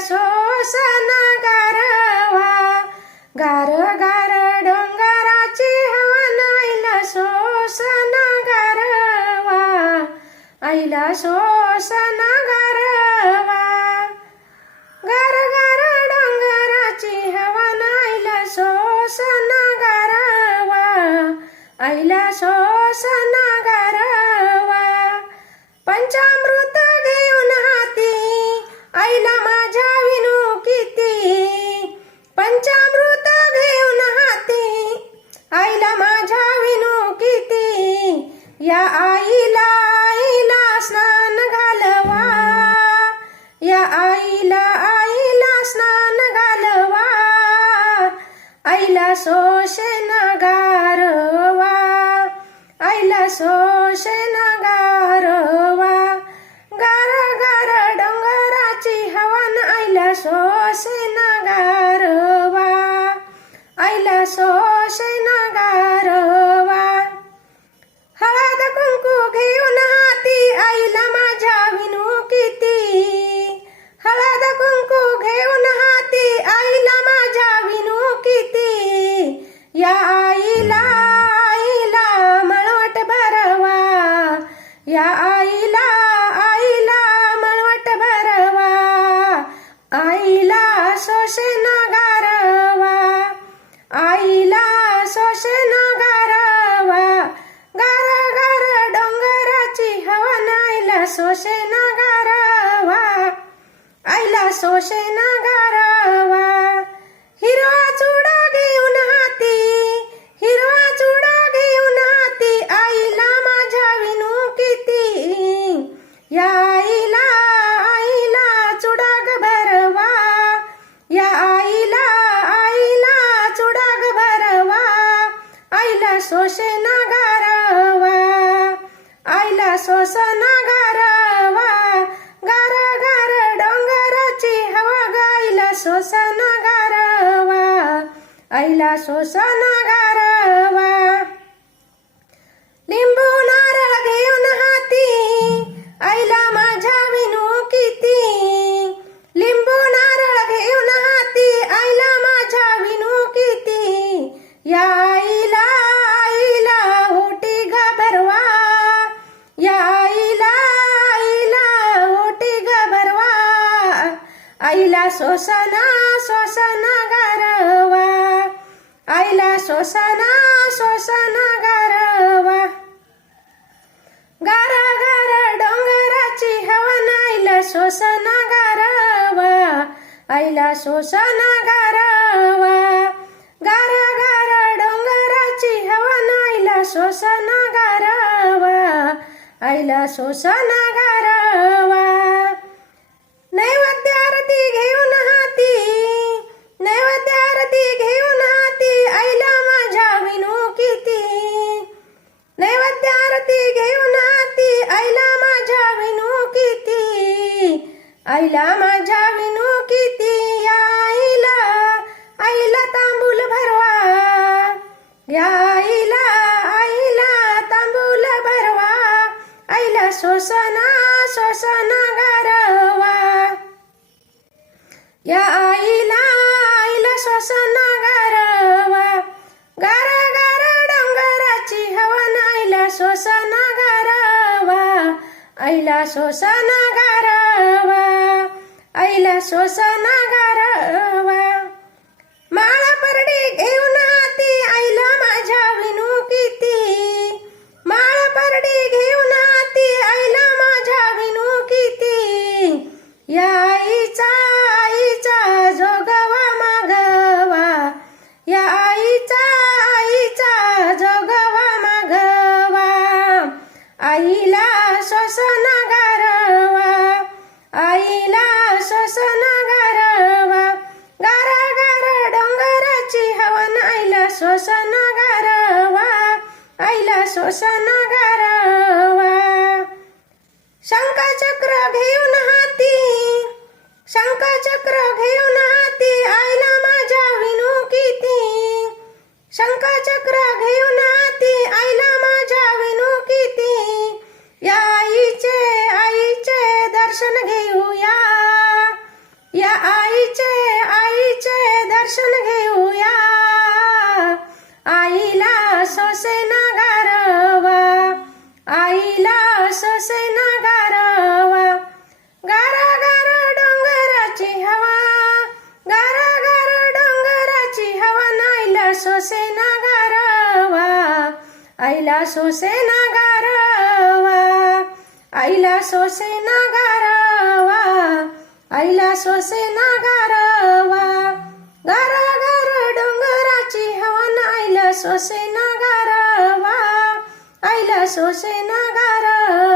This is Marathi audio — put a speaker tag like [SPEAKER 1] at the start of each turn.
[SPEAKER 1] सोसन गारवा. गार गार डोंगराची हवन आईला सोसन गारवा. आईला सोसन गारवा. गार गार डोंगराची हवन आईला सोसन गारवा. आईला सोसन गारवा. पंचम आईला शोषण गारवा आईला शोषण गारवा गार गार डोंगराची हवन आईला शोषण गारवा आईला शोषण या आईला आईला मळवट भरवा. आईला शोषण गारवा. आईला शोषण गारवा. गार गार डोंगराची हवन आईला शोषण गारवा. आईला शोषण गारवा. सोसे गारवा आईला सोस गारवा गार गार डोंगराची हवा गाईला सोस गारवा आईला सोस गारवा आईला सोसना सोसना गारवा. आईला सोसना सोसना गारवा. गारा गारा डोंगराची हवन आईला सोसना गारवा. आईला सोसना गारवा. गारा गारा डोंगराची हवन आईला सोसना गारवा. आईला सोसना गारवा. आरती हाती नैवेद्य आरती घेऊन हाती आईला माझ्या विनू किती नैवेद्य आरती घेऊन हाती आईला माझ्या विनू किती आईला माझ्या विनू ऐला सोसा गारावा ऐला सोसा आईला श्वसन गारवा शंखचक्र घेऊन हाती शंखचक्र घेऊन हाती आईला आईला सोसे गारवा. गारा गारा डोंगराची हवा. गारा गारा डोंगराची हवा नाईला सोसे गारवा. आईला सोसे गारवा. आईला सोसे गारवा. आईला सोसे गारवा. गारा गारा डोंगराची हवा नाईला सोसे गारवा आईला सोसे गारवा